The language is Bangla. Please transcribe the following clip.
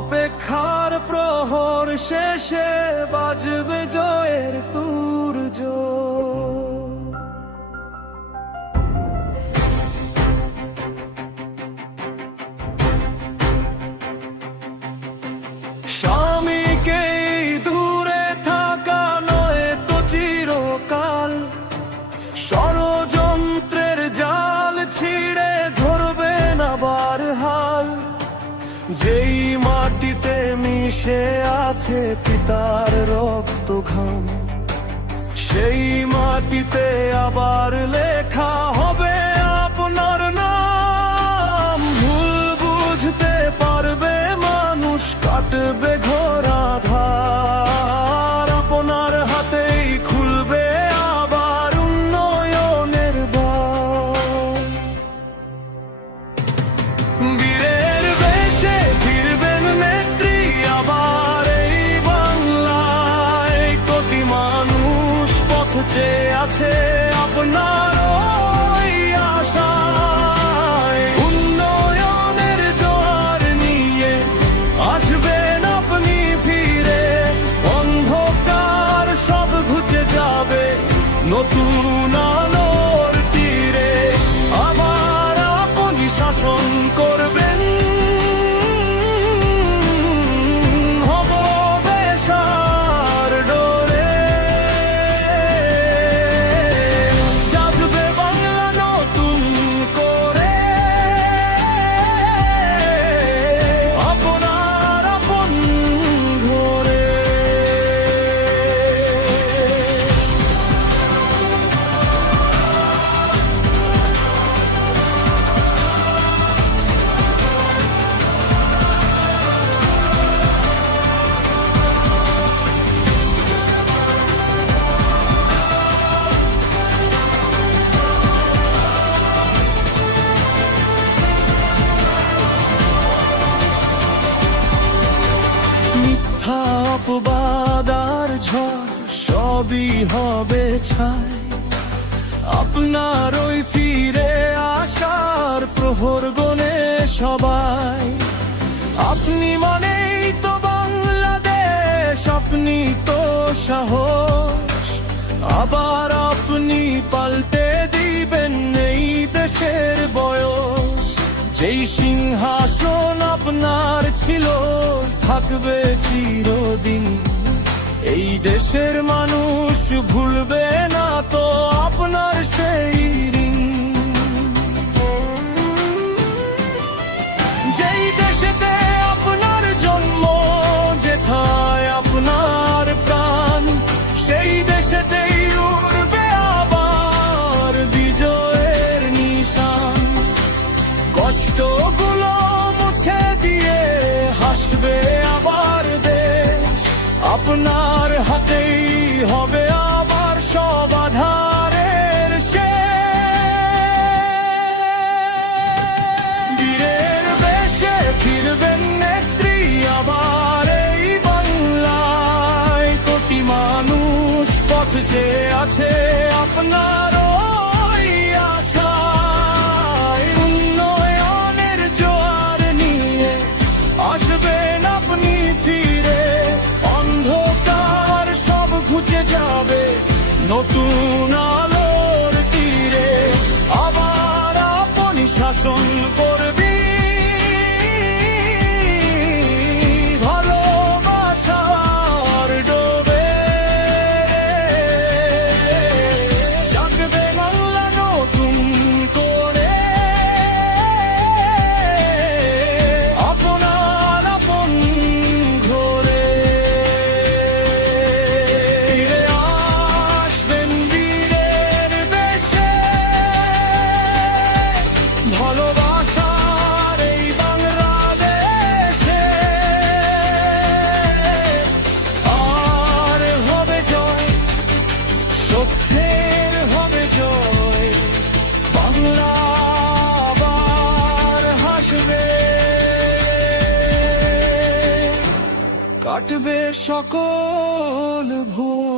অপেক্ষার প্রহর শেষে বাজবে জয়ের তুরজ। স্বামীকে দূরে থাকা নয় তো চিরকাল, ষড়যন্ত্রের জাল ছিঁড়ে ধরবেন আবার হাল। যেই মাটিতে মিশে আছে পিতার রক্ত ঘাম, সেই মাটিতে আবার লেখা হবে আপনার নাম। ভুল বুঝতে পারবে মানুষ, কাটবে ঘোর আঁধার, আপনার হাতেই খুলবে আবার উন্নয়নের বার। বীরের বেশে ফিরবেন নেত্রী আবার এই বাংলায়, কোটি মানুষ পথ চেয়ে আছে আপনার ওই আশায়। উন্নয়নের জোয়ার নিয়ে আসবেন আপনি ফিরে, অন্ধকার সব ঘুচে যাবে নতুন আলোর তীরে। আবার আপনি শাসন করবেন, হব বেশার ডোরে। জাগবে বাংলা নতুন করে, আপনার আপন ঘরে। মিথ্যা অপবাদ আর ঝড় সবই হবে ছাই, আপনার ওই ফিরে আসার প্রহর গনে সবাই। আপনি মানেই তো বাংলাদেশ, আপনি তো সাহস, আবার আপনি পাল্টে দিবেন এই দেশের বয়স। যেই সিংহাসন আপনার ছিল থাকবে চিরদিন, এই দেশের মানুষ ভুলবে না তো আপনার সেই ঋণ। যেই দেশেতে আপনার জন্ম, যেথায় আপনার প্রাণ, সেই দেশেতেই উড়বে আবার বিজয়ের নিশান। কষ্টগুলো মুছে দিয়ে হাসবে আবার দেশ, আপনার হাতেই হবে আবার সব আধারের শেষ। বীরের বেশে ফিরবেন নেত্রী আবার এই বাংলায়, কোটি মানুষ পথ চেয়ে আছে আপনার ওই আশায়। উন্নয়নের জোয়ার নিয়ে আসবেন আপনি ফিরে, অন্ধকার সব ঘুচে যাবে নতুন আলোর তীরে। আবার আপনি শাসন করবি ভালোবাসার ডোবে। জাগবে বাংলা নতুন করে, আপনার আপন ঘরে। ফিরে আসবেন বীরের বেশে, ভালোবাসার এই বাংলাদেশে। আর হবে জয়, সত্যের হবে জয়, বাংলা আবার হাসবে। কাটবে সকল ভুল।